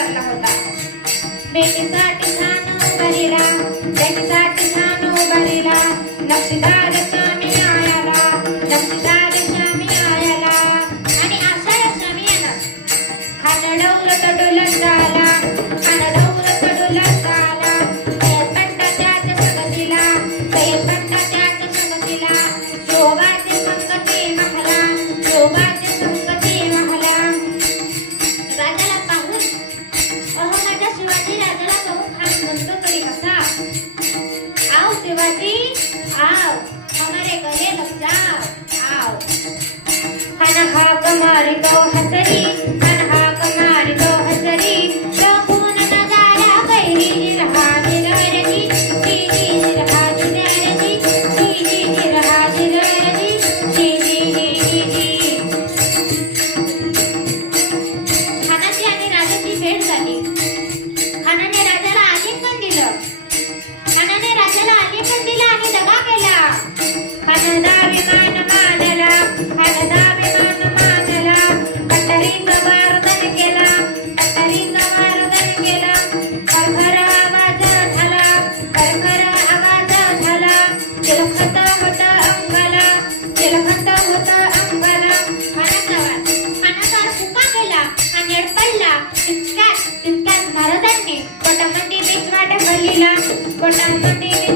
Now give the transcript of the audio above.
लागला होता. बेटीसाठी छान उभारीला बेटीसाठी छान उभारीला नक्षीदार स्वामी आयाला नक्षीदार स्वामी आयाला. आणि आषाढ स्वामी आला. हा डौल कमारी हसरी तन्हा कमारी हसरी शोभून नगारा कैरी निरहा निररजी तिरी निरहा आणि राजाची भेट झाली. మాట బల్లిలా కొట్టంతో టీవీ